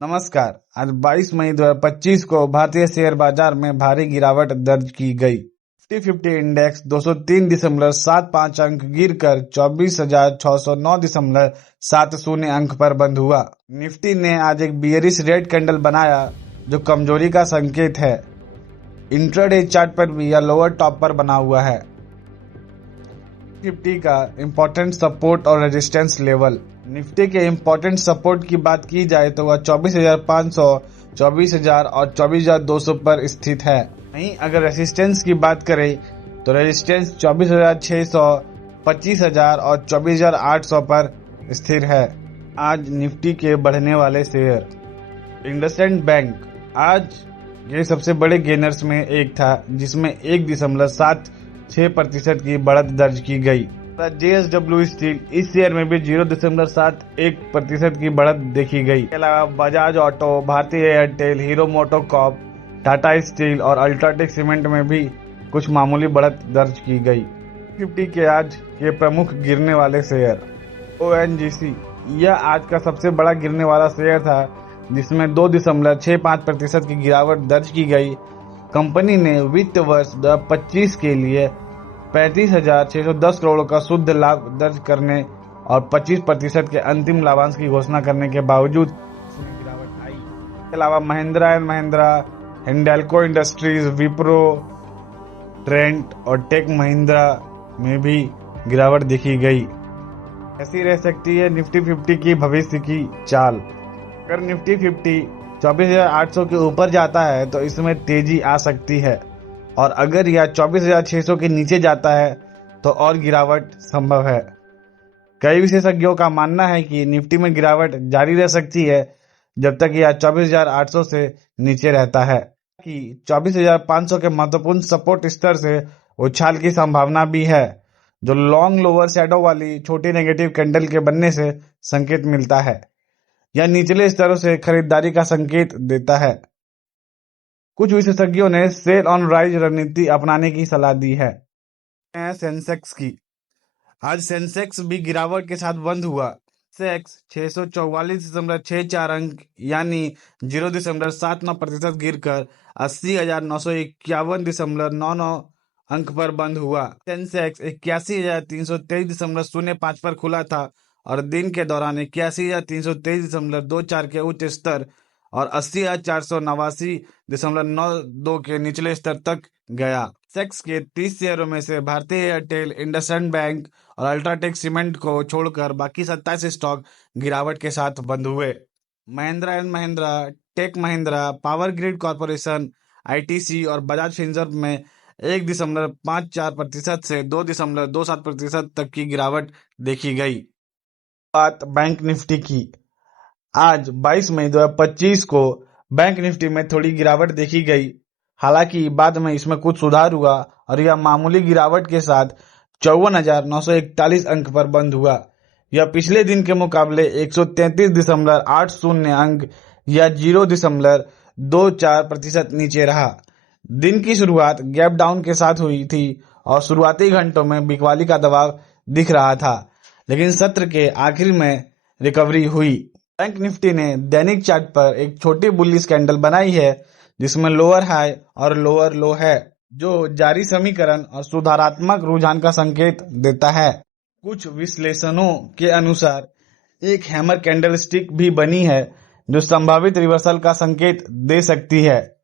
नमस्कार। आज 22 मई 2025 को भारतीय शेयर बाजार में भारी गिरावट दर्ज की गई। निफ्टी 50 इंडेक्स 203.75 अंक गिरकर 24,609.70 अंक पर बंद हुआ। निफ्टी ने आज एक बियरिश रेड कैंडल बनाया जो कमजोरी का संकेत है। इंट्राडे चार्ट पर भी यह लोअर टॉप पर बना हुआ है। निफ्टी का इम्पोर्टेंट सपोर्ट और रेजिस्टेंस लेवल। निफ्टी के इम्पोर्टेंट सपोर्ट की बात की जाए तो वह 24,500, 24,000 और 24,200 पर स्थित है। वहीं अगर रेजिस्टेंस की बात करें तो रेजिस्टेंस 24,600, 25,000 और 24,800 पर स्थिर है। आज निफ्टी के बढ़ने वाले शेयर। इंडसइंड बैंक आज ये सबसे बड़े गेनर्स में एक था, जिसमें 1.76% की बढ़त दर्ज की गई। JSW स्टील इस शेयर में भी 0.71% की बढ़त देखी गई। इसके अलावा बजाज ऑटो, भारतीय Airtel, hero MotoCorp, Tata steel और अल्ट्राटेक सीमेंट में भी कुछ मामूली बढ़त दर्ज की गई। 50 के आज के प्रमुख गिरने वाले शेयर। ONGC यह आज का सबसे बड़ा गिरने वाला शेयर था, जिसमें 2.65% की गिरावट दर्ज की गई। कंपनी ने वित्त वर्ष 2025 के लिए 35,610 करोड़ का शुद्ध लाभ दर्ज करने और 25% के अंतिम लाभांश की घोषणा करने के बावजूद इसमें गिरावट आई। इसके अलावा Mahindra and Mahindra, Hindalco industries, Wipro, Trent और टेक महिंद्रा में भी गिरावट देखी गई। ऐसी रह सकती है निफ्टी 50 की भविष्य की चाल। अगर निफ्टी 50 24,800 के ऊपर जाता है तो इसमें तेजी आ सकती है, और अगर यह 24,600 के नीचे जाता है तो और गिरावट संभव है। कई विशेषज्ञों का मानना है कि निफ्टी में गिरावट जारी रह सकती है जब तक यह 24,800 से नीचे रहता है, कि 24,500 के महत्वपूर्ण सपोर्ट स्तर से उछाल की संभावना भी है, जो लॉन्ग लोअर शैडो वाली छोटी नेगेटिव कैंडल के बनने से संकेत मिलता है। यह निचले स्तरों से खरीदारी का संकेत देता है। कुछ विशेषज्ञों ने सेल ऑन राइज रणनीति अपनाने की सलाह दी है। सेंसेक्स की आज सेंसेक्स भी गिरावट के साथ बंद हुआ। सेंसेक्स 644.64 अंक यानी 0.79% गिरकर 80,951.99 अंक पर बंद हुआ। सेंसेक्स 81,323.05 पर खुला था और दिन के दौरान 81,323.24 के उच्च स्तर और 80,489.92 के निचले स्तर तक गया। सेक्स के 30 शेयरों में से भारतीय एयरटेल, इंडसइंड बैंक और अल्ट्राटेक सीमेंट को छोड़कर बाकी 27 स्टॉक गिरावट के साथ बंद हुए। Mahindra and Mahindra, tech Mahindra, power grid corporation, ITC और बजाज फिनसर्व में 1.54% से 2.27% तक की गिरावट देखी गई। बात बैंक निफ्टी की। आज 22 मई 2025 को बैंक निफ्टी में थोड़ी गिरावट देखी गई। हालांकि बाद में इसमें कुछ सुधार हुआ और यह मामूली गिरावट के साथ 54,941 अंक पर बंद हुआ। यह पिछले दिन के मुकाबले 133.80 अंक या 0.24% नीचे रहा। दिन की शुरुआत गैप डाउन के साथ हुई थी और शुरुआती घंटों में बिकवाली का दबाव दिख रहा था, लेकिन सत्र के आखिर में रिकवरी हुई। बैंक निफ्टी ने दैनिक चार्ट पर एक छोटी बुलिश कैंडल बनाई है, जिसमें लोअर हाई और लोअर लो है, जो जारी समीकरण और सुधारात्मक रुझान का संकेत देता है। कुछ विश्लेषणों के अनुसार एक हैमर कैंडल स्टिक भी बनी है, जो संभावित रिवर्सल का संकेत दे सकती है।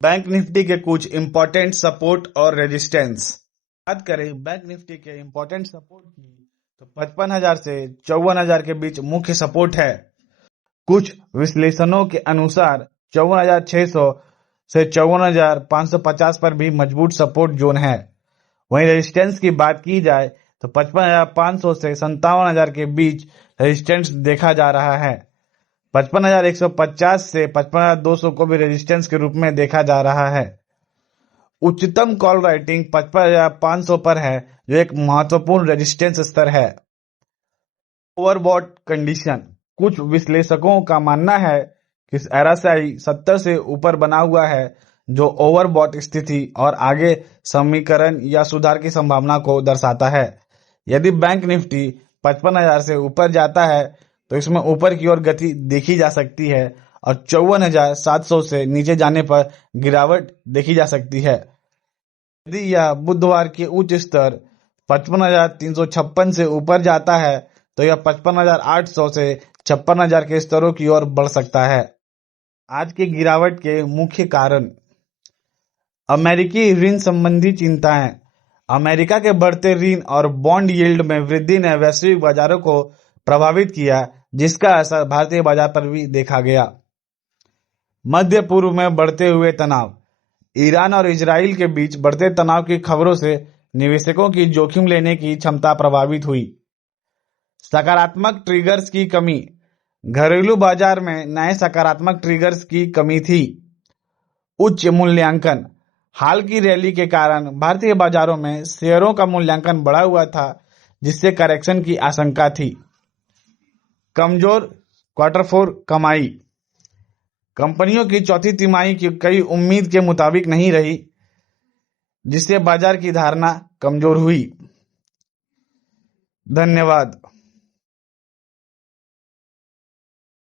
बैंक निफ्टी के कुछ इंपॉर्टेंट सपोर्ट और रेजिस्टेंस। बात करें बैंक निफ्टी के इंपॉर्टेंट सपोर्ट की तो 55,000 से 54,000 के बीच मुख्य सपोर्ट है। कुछ विश्लेषणों के अनुसार 54,600 से 54,550 पर भी मजबूत सपोर्ट जोन है। वहीं रेजिस्टेंस की बात की जाए तो 55,500 से 57,000 के बीच रेजिस्टेंस देखा जा रहा है। 55,150 से 55,200 को भी रेजिस्टेंस के रूप में देखा जा रहा है। उच्चतम कॉल राइटिंग 55,500 पर है, जो एक महत्वपूर्ण रेजिस्टेंस स्तर है। Overbought condition. कुछ विश्लेषकों का मानना है कि RSI 70 से ऊपर बना हुआ है, जो ओवरबॉट स्थिति और आगे समीकरण या सुधार की संभावना को दर्शाता है। यदि बैंक निफ्टी 55,000 से ऊपर जाता है तो इसमें ऊपर की ओर गति देखी जा सकती है और 54,700 से नीचे जाने पर गिरावट देखी जा सकती है। यदि यह बुधवार के उच्च स्तर 55,356 से ऊपर जाता है तो यह 55,800 से 56,000 के स्तरों की ओर बढ़ सकता है। आज की गिरावट के मुख्य कारण: अमेरिकी ऋण संबंधी चिंताएं। अमेरिका के बढ़ते ऋण और बॉन्ड यील्ड में वृद्धि ने वैश्विक बाजारों को प्रभावित किया, जिसका असर भारतीय बाजार पर भी देखा गया। मध्य पूर्व में बढ़ते हुए तनाव। ईरान और इजराइल के बीच बढ़ते तनाव की खबरों से निवेशकों की जोखिम लेने की क्षमता प्रभावित हुई। सकारात्मक ट्रिगर्स की कमी। घरेलू बाजार में नए सकारात्मक ट्रिगर्स की कमी थी। उच्च मूल्यांकन। हाल की रैली के कारण भारतीय बाजारों में शेयरों का मूल्यांकन बढ़ा हुआ था, जिससे करेक्शन की आशंका थी। कमजोर क्वार्टर फोर कमाई। कंपनियों की चौथी तिमाही की कई उम्मीद के मुताबिक नहीं रही, जिससे बाजार की धारणा कमजोर हुई। धन्यवाद।